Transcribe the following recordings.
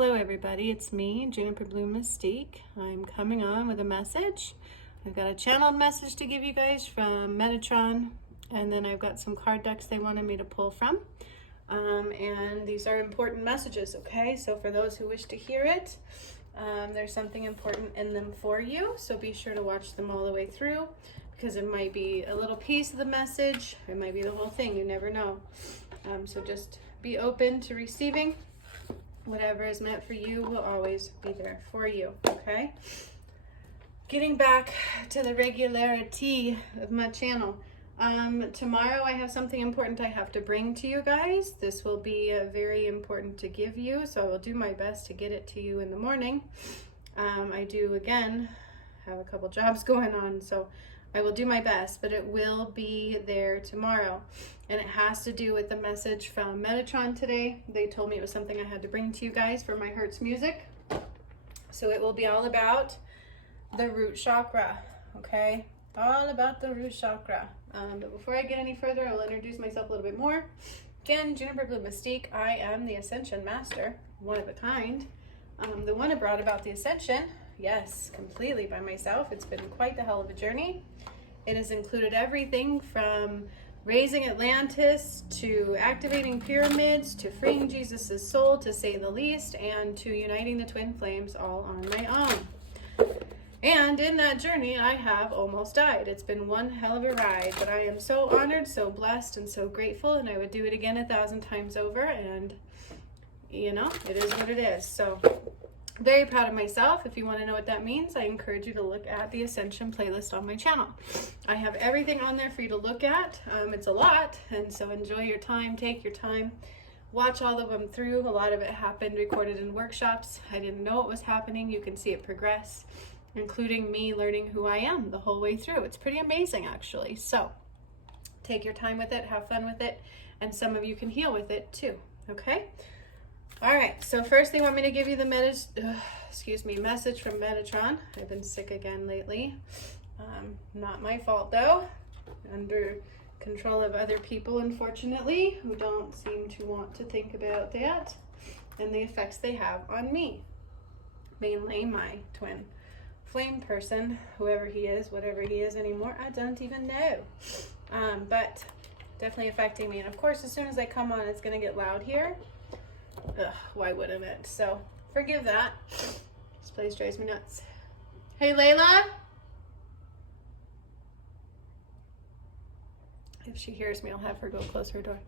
Hello everybody, it's me, Juniper Blue Mystique. I'm coming on with a message. I've got a channeled message to give you guys from Metatron, and then I've got some card decks they wanted me to pull from. And these are important messages, okay? So for those who wish to hear it, there's something important in them for you, so be sure to watch them all the way through, because it might be a little piece of the message, it might be the whole thing, you never know. So just be open to receiving. Whatever is meant for you will always be there for you, okay? Getting back to the regularity of my channel. Tomorrow I have something important I have to bring to you guys. This will be very important to give you, so I will do my best to get it to you in the morning. I do, again, have a couple jobs going on, so I will do my best, but it will be there tomorrow. And it has to do with the message from Metatron today. They told me it was something I had to bring to you guys for my Hertz music. So it will be all about the root chakra, okay? All about the root chakra. But before I get any further, I will introduce myself a little bit more. Again, Juniper Blue Mystique. I am the Ascension Master, one of a kind. The one who brought about the Ascension, yes, completely by myself. It's been quite the hell of a journey. It has included everything from raising Atlantis to activating pyramids to freeing Jesus's soul, to say the least, and to uniting the twin flames all on my own. And in that journey, I have almost died. It's been one hell of a ride, but I am so honored, so blessed, and so grateful, and I would do it again 1,000 times over, and you know, it is what it is. So very proud of myself. If you want to know what that means, I encourage you to look at the Ascension playlist on my channel. I have everything on there for you to look at. It's a lot, and so enjoy your time, take your time, watch all of them through. A lot of it happened recorded in workshops. I didn't know it was happening. You can see it progress, including me learning who I am the whole way through. It's pretty amazing, actually. So take your time with it, have fun with it, and some of you can heal with it too, okay? All right, so first they want me to give you the message from Metatron. I've been sick again lately. Not my fault though. Under control of other people, unfortunately, who don't seem to want to think about that and the effects they have on me. Mainly my twin flame person, whoever he is, whatever he is anymore, I don't even know. But definitely affecting me. And of course, as soon as I come on, it's gonna get loud here. Ugh, why wouldn't it? So forgive that. This place drives me nuts. Hey, Layla. If she hears me, I'll have her go close her door.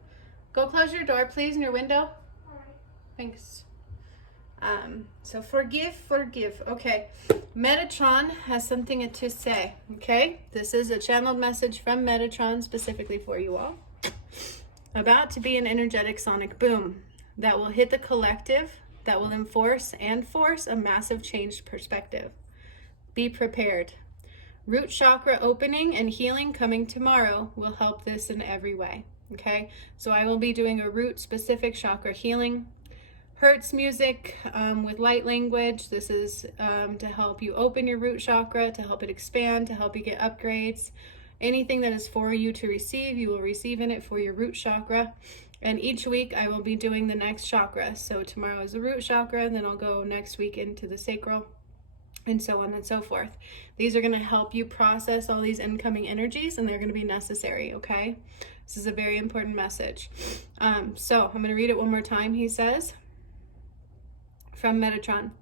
Go close your door, please, in your window. All right. Thanks. So forgive. Okay. Metatron has something to say, okay? This is a channeled message from Metatron specifically for you all. About to be an energetic sonic boom that will hit the collective, that will enforce and force a massive changed perspective. Be prepared. Root chakra opening and healing coming tomorrow will help this in every way, okay? So I will be doing a root specific chakra healing. Hertz music with light language. This is to help you open your root chakra, to help it expand, to help you get upgrades. Anything that is for you to receive, you will receive in it for your root chakra. And each week I will be doing the next chakra. So tomorrow is the root chakra, and then I'll go next week into the sacral, and so on and so forth. These are going to help you process all these incoming energies, and they're going to be necessary, okay? This is a very important message. So I'm going to read it one more time. He says, from Metatron,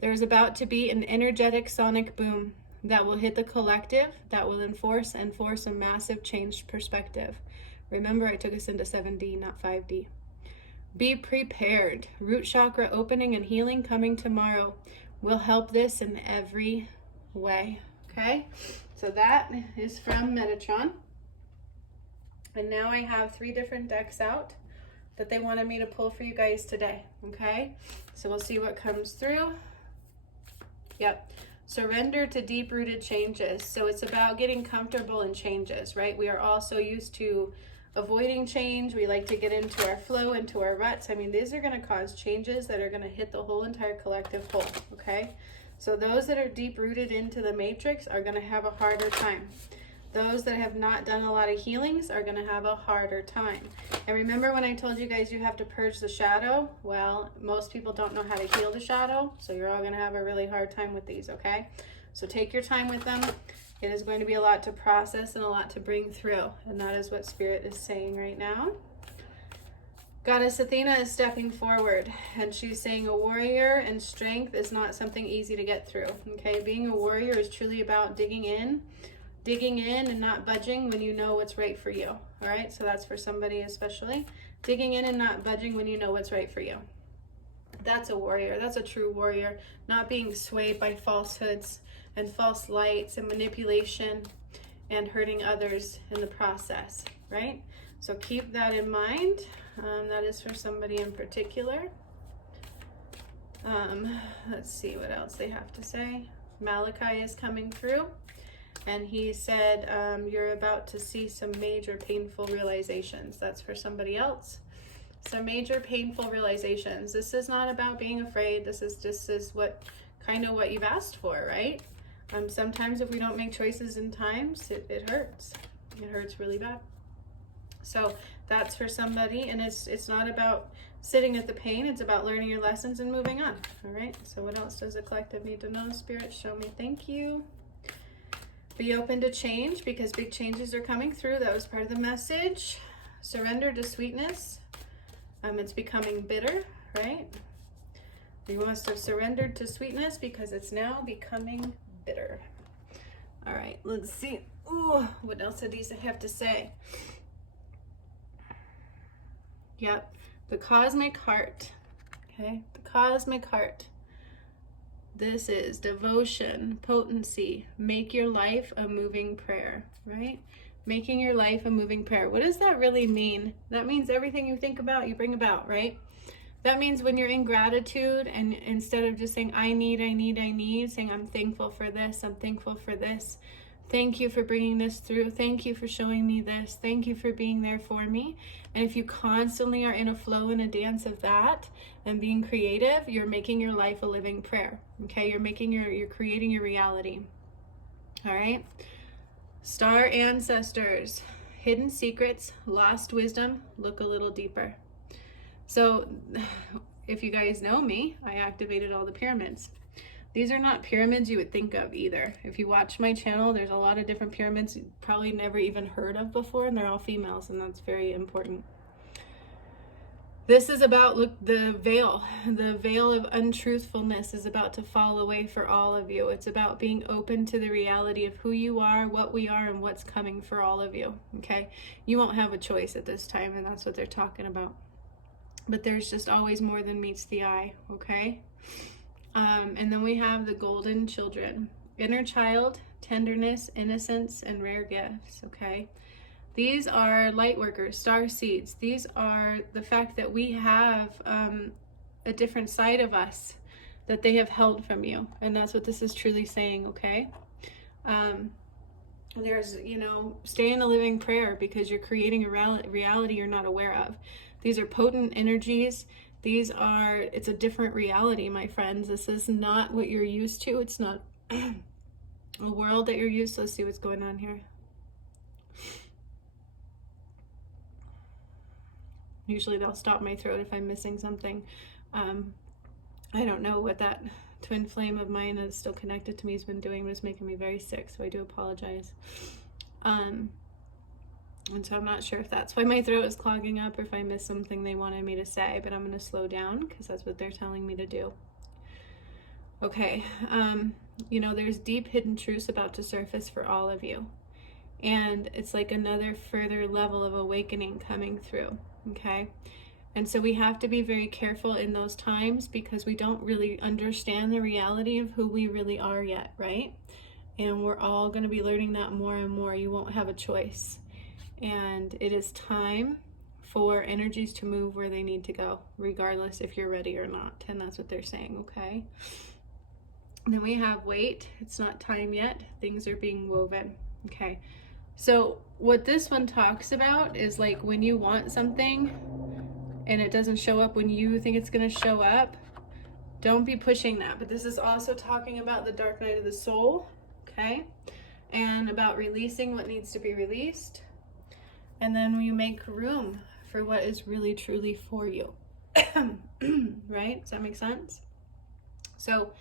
there is about to be an energetic sonic boom that will hit the collective, that will enforce and force a massive changed perspective. Remember, I took us into 7D, not 5D. Be prepared. Root chakra opening and healing coming tomorrow will help this in every way. Okay? So that is from Metatron. And now I have 3 different decks out that they wanted me to pull for you guys today. Okay? So we'll see what comes through. Yep. Surrender to deep-rooted changes. So it's about getting comfortable in changes, right? We are all so used to avoiding change. We like to get into our flow, into our ruts. I mean, these are going to cause changes that are going to hit the whole entire collective whole, okay? So those that are deep rooted into the matrix are going to have a harder time. Those that have not done a lot of healings are going to have a harder time. And remember when I told you guys you have to purge the shadow? Well, most people don't know how to heal the shadow, so you're all going to have a really hard time with these, okay? So take your time with them. It is going to be a lot to process and a lot to bring through, and that is what Spirit is saying right now. Goddess Athena is stepping forward, and she's saying a warrior and strength is not something easy to get through, okay? Being a warrior is truly about digging in and not budging when you know what's right for you, all right? So that's for somebody especially. Digging in and not budging when you know what's right for you. That's a warrior. That's a true warrior. Not being swayed by falsehoods and false lights and manipulation and hurting others in the process, right? So keep that in mind. That is for somebody in particular. Let's see what else they have to say. Malachi is coming through, and he said, you're about to see some major painful realizations. That's for somebody else. Some major painful realizations. This is not about being afraid. This is what you've asked for, right? Sometimes if we don't make choices in times, it hurts. It hurts really bad. So that's for somebody, and it's not about sitting at the pain. It's about learning your lessons and moving on. All right. So what else does the collective need to know? Spirit, show me. Thank you. Be open to change because big changes are coming through. That was part of the message. Surrender to sweetness. It's becoming bitter, right? You must have surrendered to sweetness because it's now becoming bitter. All right, let's see. Ooh, what else did these have to say? Yep, the cosmic heart. Okay, the cosmic heart. This is devotion, potency. Make your life a moving prayer, right? Making your life a moving prayer. What does that really mean? That means everything you think about, you bring about, right? That means when you're in gratitude, and instead of just saying, I need, saying, I'm thankful for this, I'm thankful for this. Thank you for bringing this through. Thank you for showing me this. Thank you for being there for me. And if you constantly are in a flow and a dance of that and being creative, you're making your life a living prayer. Okay, you're creating your reality. All right. Star ancestors, hidden secrets, lost wisdom, look a little deeper. So if you guys know me, I activated all the pyramids. These are not pyramids you would think of either. If you watch my channel, there's a lot of different pyramids you probably never even heard of before, and they're all females, and that's very important. This is about, look, the veil of untruthfulness is about to fall away for all of you. It's about being open to the reality of who you are, what we are, and what's coming for all of you, okay? You won't have a choice at this time, and that's what they're talking about. But there's just always more than meets the eye, okay? And then we have the golden children. Inner child, tenderness, innocence, and rare gifts, okay? These are light workers, star seeds. These are the fact that we have a different side of us that they have held from you. And that's what this is truly saying, okay? There's, stay in a living prayer because you're creating a reality you're not aware of. These are potent energies. It's a different reality, my friends. This is not what you're used to. It's not a world that you're used to. Let's see what's going on here. Usually they'll stop my throat if I'm missing something. I don't know what that twin flame of mine that's still connected to me has been doing. It was making me very sick, so I do apologize. And so I'm not sure if that's why my throat is clogging up or if I missed something they wanted me to say, but I'm going to slow down because that's what they're telling me to do. Okay, there's deep hidden truths about to surface for all of you. And it's like another further level of awakening coming through. Okay, and so we have to be very careful in those times because we don't really understand the reality of who we really are yet, right? And we're all going to be learning that more and more. You won't have a choice. And it is time for energies to move where they need to go, regardless if you're ready or not. And that's what they're saying, okay? And then we have wait. It's not time yet. Things are being woven, okay? So what this one talks about is like when you want something and it doesn't show up when you think it's going to show up, don't be pushing that. But this is also talking about the dark night of the soul, okay? and about releasing what needs to be released. And then you make room for what is really truly for you. Right? Does that make sense? So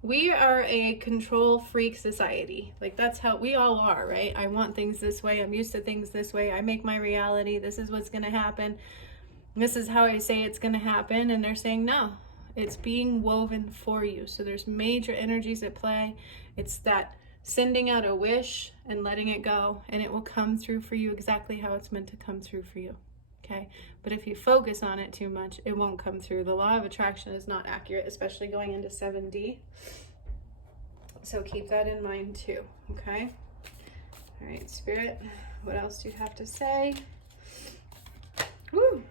we are a control freak society. Like, that's how we all are, right? I want things this way. I'm used to things this way. I make my reality. This is what's going to happen. This is how I say it's going to happen. And they're saying, no, it's being woven for you. So there's major energies at play. It's that sending out a wish and letting it go, and it will come through for you exactly how it's meant to come through for you. Okay, but if you focus on it too much, it won't come through. The law of attraction is not accurate, especially going into 7D. So keep that in mind too. Okay. All right, Spirit, what else do you have to say? Woo.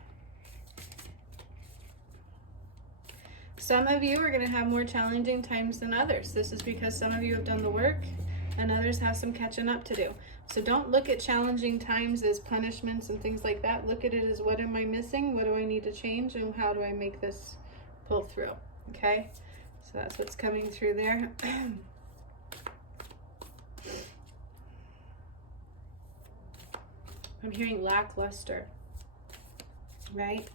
Some of you are going to have more challenging times than others. This is because some of you have done the work and others have some catching up to do. So don't look at challenging times as punishments and things like that. Look at it as, what am I missing? What do I need to change? And how do I make this pull through? Okay? So that's what's coming through there. I'm hearing lackluster, right?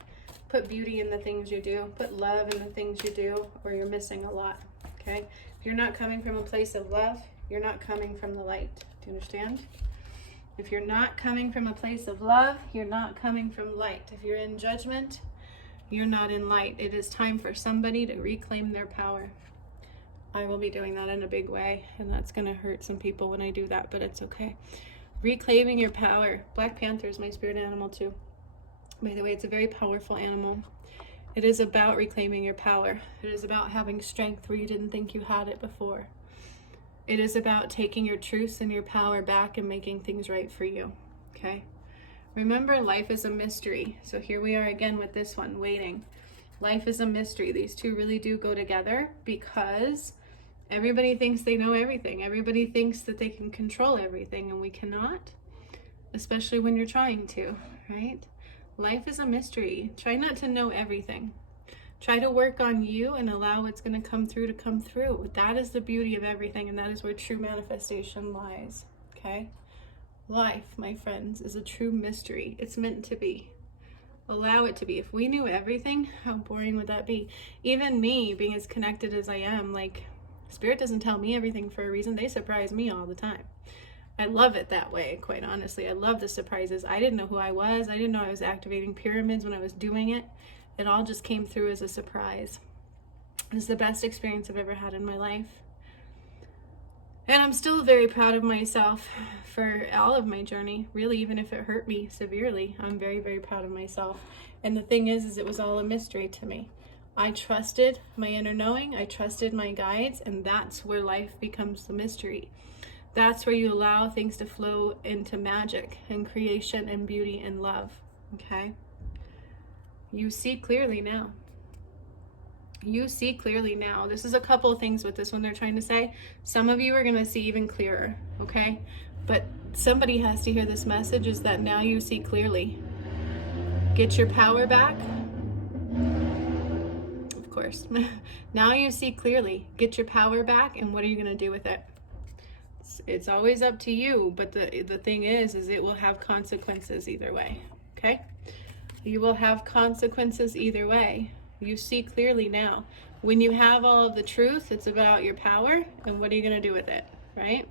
Put beauty in the things you do. Put love in the things you do, or you're missing a lot, okay? If you're not coming from a place of love, you're not coming from the light. Do you understand? If you're not coming from a place of love, you're not coming from light. If you're in judgment, you're not in light. It is time for somebody to reclaim their power. I will be doing that in a big way, and that's going to hurt some people when I do that, but it's okay. Reclaiming your power. Black Panther is my spirit animal too. By the way, it's a very powerful animal. It is about reclaiming your power. It is about having strength where you didn't think you had it before. It is about taking your truths and your power back and making things right for you, okay? Remember, life is a mystery. So here we are again with this one, waiting. Life is a mystery. These two really do go together because everybody thinks they know everything. Everybody thinks that they can control everything, and we cannot, especially when you're trying to, right? Life is a mystery. Try not to know everything. Try to work on you and allow what's going to come through to come through. That is the beauty of everything, and that is where true manifestation lies, okay? Life, my friends, is a true mystery. It's meant to be. Allow it to be. If we knew everything, how boring would that be? Even me, being as connected as I am, like, Spirit doesn't tell me everything for a reason. They surprise me all the time. I love it that way, quite honestly. I love the surprises. I didn't know who I was. I didn't know I was activating pyramids when I was doing it. It all just came through as a surprise. It's the best experience I've ever had in my life. And I'm still very proud of myself for all of my journey. Really, even if it hurt me severely, I'm very, very proud of myself. And the thing is it was all a mystery to me. I trusted my inner knowing. I trusted my guides. And that's where life becomes the mystery. That's where you allow things to flow into magic and creation and beauty and love, okay? You see clearly now. You see clearly now. This is a couple of things with this one they're trying to say. Some of you are going to see even clearer, okay? But somebody has to hear this message, is that now you see clearly. Get your power back. Of course. Now you see clearly. Get your power back, and what are you going to do with it? It's always up to you, but the thing is it will have consequences either way, okay? You will have consequences either way. You see clearly now. When you have all of the truth, it's about your power and what are you going to do with it, right?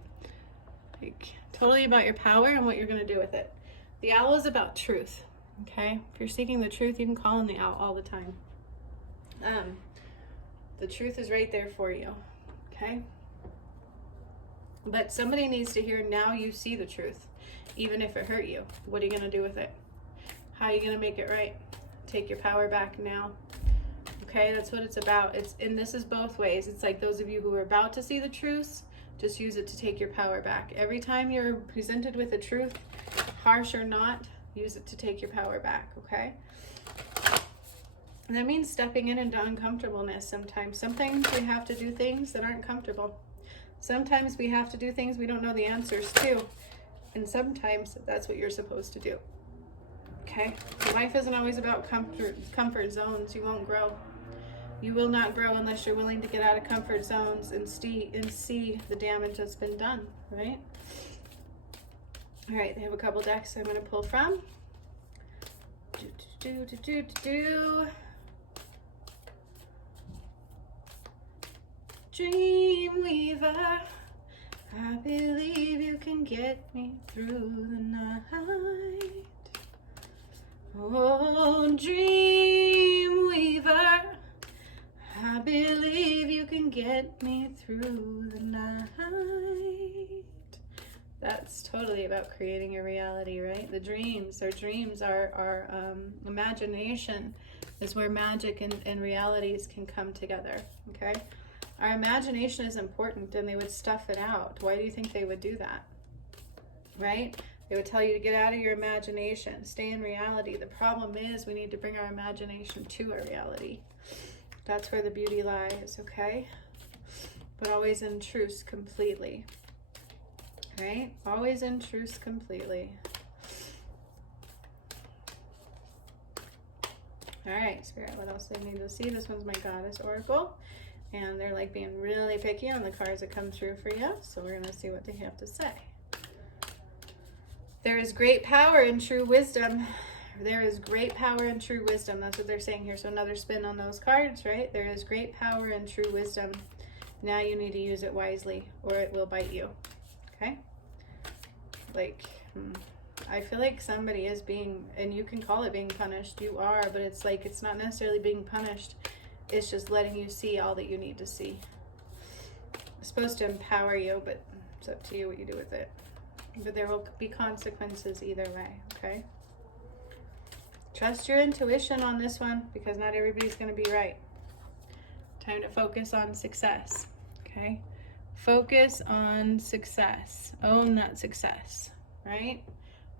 Like, totally about your power and what you're going to do with it. The owl is about truth, okay? If you're seeking the truth, you can call on the owl all the time. The truth is right there for you, okay? But somebody needs to hear, now you see the truth, even if it hurt you. What are you going to do with it? How are you going to make it right? Take your power back now. Okay, that's what it's about. And this is both ways. It's like those of you who are about to see the truth, just use it to take your power back. Every time you're presented with a truth, harsh or not, use it to take your power back, okay? And that means stepping into uncomfortableness sometimes. Sometimes we have to do things that aren't comfortable. Sometimes we have to do things we don't know the answers to. And sometimes that's what you're supposed to do. Okay? Life isn't always about comfort zones. You won't grow. You will not grow unless you're willing to get out of comfort zones and see the damage that's been done, right? All right, they have a couple decks I'm going to pull from. Dreamweaver, I believe you can get me through the night. Oh, Dreamweaver, I believe you can get me through the night. That's totally about creating a reality, right? The dreams, our dreams, our imagination is where magic and realities can come together, okay? Our imagination is important, and they would stuff it out. Why do you think they would do that, right? They would tell you to get out of your imagination, stay in reality. The problem is we need to bring our imagination to our reality. That's where the beauty lies, okay? But always in truth completely, right? Always in truth completely. All right, Spirit, what else do I need to see? This one's my Goddess Oracle. And they're like being really picky on the cards that come through for you. So we're going to see what they have to say. There is great power in true wisdom. There is great power in true wisdom. That's what they're saying here. So another spin on those cards, right? There is great power in true wisdom. Now you need to use it wisely or it will bite you. Okay? Like, I feel like somebody is being, and you can call it being punished. You are, but it's like, it's not necessarily being punished. It's just letting you see all that you need to see. It's supposed to empower you, but it's up to you what you do with it. But there will be consequences either way, okay? Trust your intuition on this one, because not everybody's going to be right. Time to focus on success, okay? Focus on success. Own that success, right?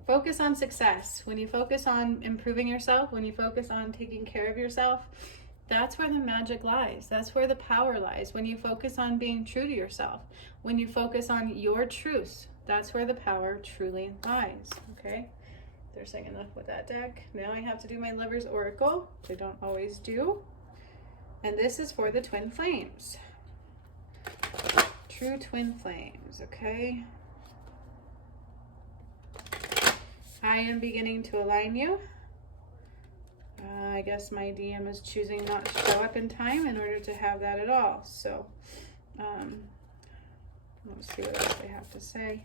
Focus on success. When you focus on improving yourself, when you focus on taking care of yourself, that's where the magic lies. That's where the power lies. When you focus on being true to yourself, when you focus on your truth, that's where the power truly lies, okay? They're saying enough with that deck. Now I have to do my Lover's Oracle, which I don't always do. And this is for the twin flames. True twin flames, okay? I am beginning to align you. I guess my DM is choosing not to show up in time in order to have that at all. So, let's see what else they have to say.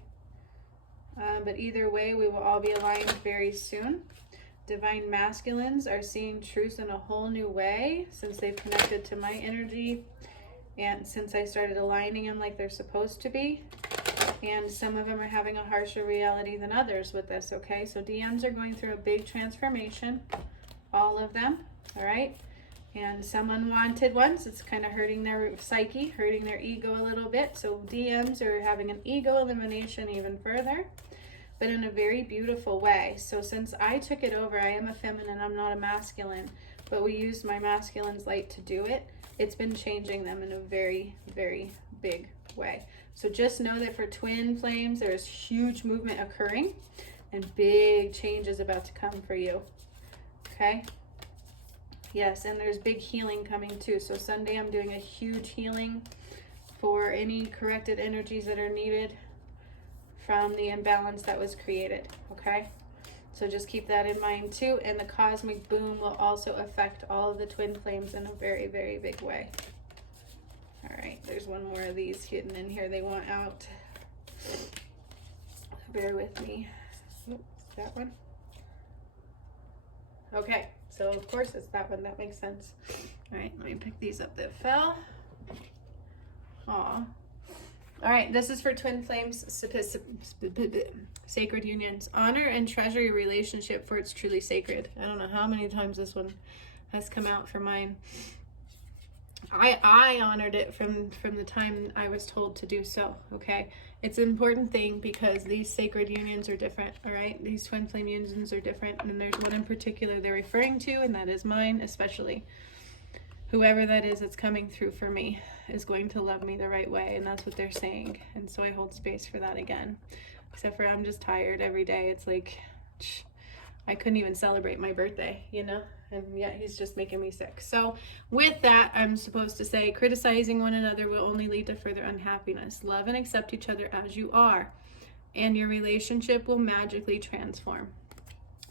But either way, we will all be aligned very soon. Divine masculines are seeing truth in a whole new way since they've connected to my energy and since I started aligning them like they're supposed to be. And some of them are having a harsher reality than others with this, okay? So DMs are going through a big transformation. All of them, all right? And some unwanted ones, it's kind of hurting their psyche, hurting their ego a little bit. So DMs are having an ego elimination even further, but in a very beautiful way. So since I took it over, I am a feminine, I'm not a masculine, but we used my masculine's light to do it. It's been changing them in a very, very big way. So just know that for twin flames, there's huge movement occurring and big changes about to come for you. Okay? Yes, and there's big healing coming too. So Sunday I'm doing a huge healing for any corrected energies that are needed from the imbalance that was created. Okay? So just keep that in mind too. And the cosmic boom will also affect all of the twin flames in a very, very big way. All right, there's one more of these hidden in here they want out. Bear with me. Oops, that one. Okay, so of course it's that one. That makes sense. All right, let me pick these up that fell. Aw. All right, this is for twin flames, sacred unions. Honor and treasure your relationship, for it's truly sacred. I don't know how many times this one has come out for mine. I honored it from the time I was told to do so, okay? It's an important thing because these sacred unions are different, all right? These twin flame unions are different, and there's one in particular they're referring to, and that is mine especially. Whoever that is that's coming through for me is going to love me the right way, and that's what they're saying. And so I hold space for that again. Except for I'm just tired every day. It's like, I couldn't even celebrate my birthday, you know, and yet he's just making me sick. So with that, I'm supposed to say, criticizing one another will only lead to further unhappiness. Love and accept each other as you are, and your relationship will magically transform.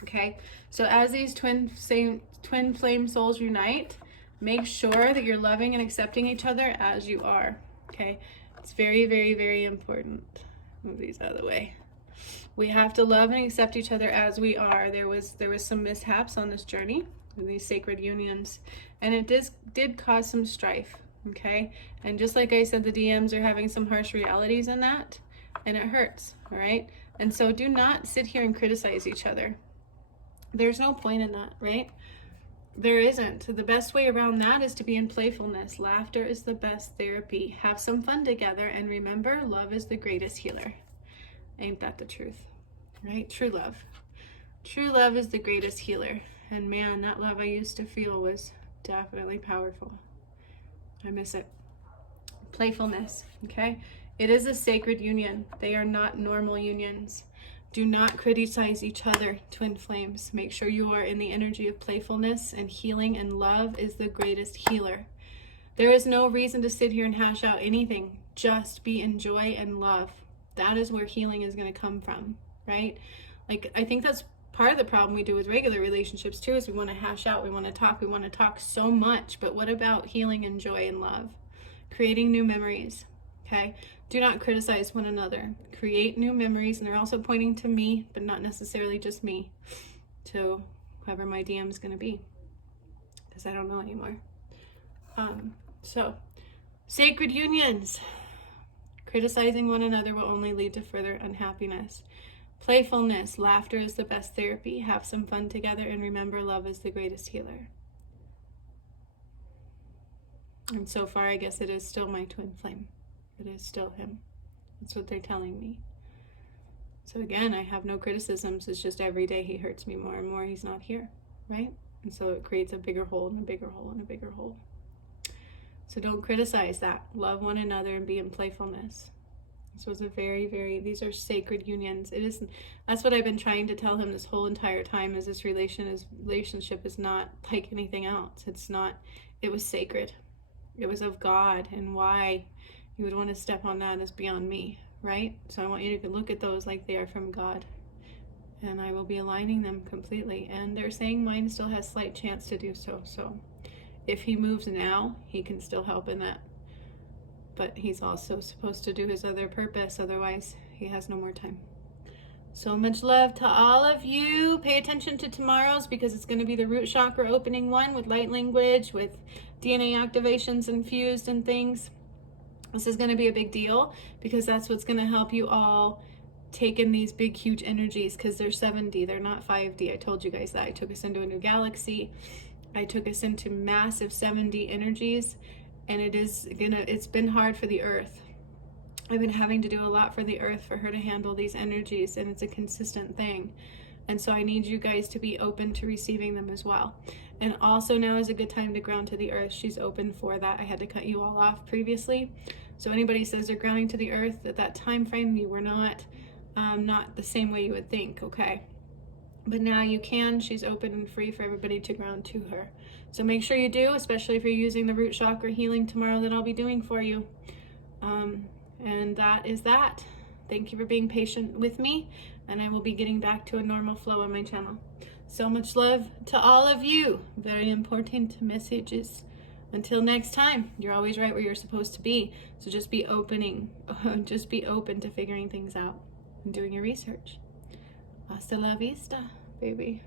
Okay, so as these twin flame souls unite, make sure that you're loving and accepting each other as you are. Okay, it's very, very, very important. Move these out of the way. We have to love and accept each other as we are. There was some mishaps on this journey, these sacred unions, and it did cause some strife. Okay, and just like I said, the DMs are having some harsh realities in that, and it hurts. All right, and so do not sit here and criticize each other. There's no point in that, right? There isn't. The best way around that is to be in playfulness. Laughter is the best therapy. Have some fun together, and remember, love is the greatest healer. Ain't that the truth? Right? True love. True love is the greatest healer. And man, that love I used to feel was definitely powerful. I miss it. Playfulness, okay? It is a sacred union. They are not normal unions. Do not criticize each other, twin flames. Make sure you are in the energy of playfulness and healing, and love is the greatest healer. There is no reason to sit here and hash out anything. Just be in joy and love. That is where healing is going to come from, right? Like, I think that's part of the problem we do with regular relationships too, is we want to hash out, we want to talk so much. But what about healing and joy and love? Creating new memories, okay? Do not criticize one another. Create new memories, and they're also pointing to me, but not necessarily just me, to whoever my DM is going to be, because I don't know anymore. So, sacred unions. Criticizing one another will only lead to further unhappiness. Playfulness, laughter is the best therapy. Have some fun together, and remember, love is the greatest healer. And so far, I guess it is still my twin flame. It is still him. That's what they're telling me. So again, I have no criticisms. It's just every day he hurts me more and more. He's not here, right? And so it creates a bigger hole and a bigger hole and a bigger hole. So don't criticize that. Love one another and be in playfulness. This was a very, very, these are sacred unions. It is, that's what I've been trying to tell him this whole entire time, is this relationship is not like anything else. It's not, it was sacred. It was of God, and why you would want to step on that is beyond me, right? So I want you to look at those like they are from God, and I will be aligning them completely. And they're saying mine still has slight chance to do so. So if he moves now, he can still help in that. But he's also supposed to do his other purpose, otherwise he has no more time. So much love to all of you. Pay attention to tomorrow's, because it's going to be the root chakra opening one with light language, with DNA activations infused and things. This is going to be a big deal, because that's what's going to help you all take in these big, huge energies, because they're 7D. They're not 5D. I told you guys that. I took us into a new galaxy. I took us into massive 7D energies, and it's been hard for the earth. I've been having to do a lot for the earth for her to handle these energies, and it's a consistent thing. And so I need you guys to be open to receiving them as well. And also now is a good time to ground to the earth. She's open for that. I had to cut you all off previously. So anybody says they're grounding to the earth at that time frame, you were not the same way you would think, okay? But now you can. She's open and free for everybody to ground to her. So make sure you do, especially if you're using the root chakra healing tomorrow that I'll be doing for you. And that is that. Thank you for being patient with me, and I will be getting back to a normal flow on my channel. So much love to all of you. Very important messages. Until next time, you're always right where you're supposed to be. So just be open to figuring things out and doing your research. Hasta la vista, baby.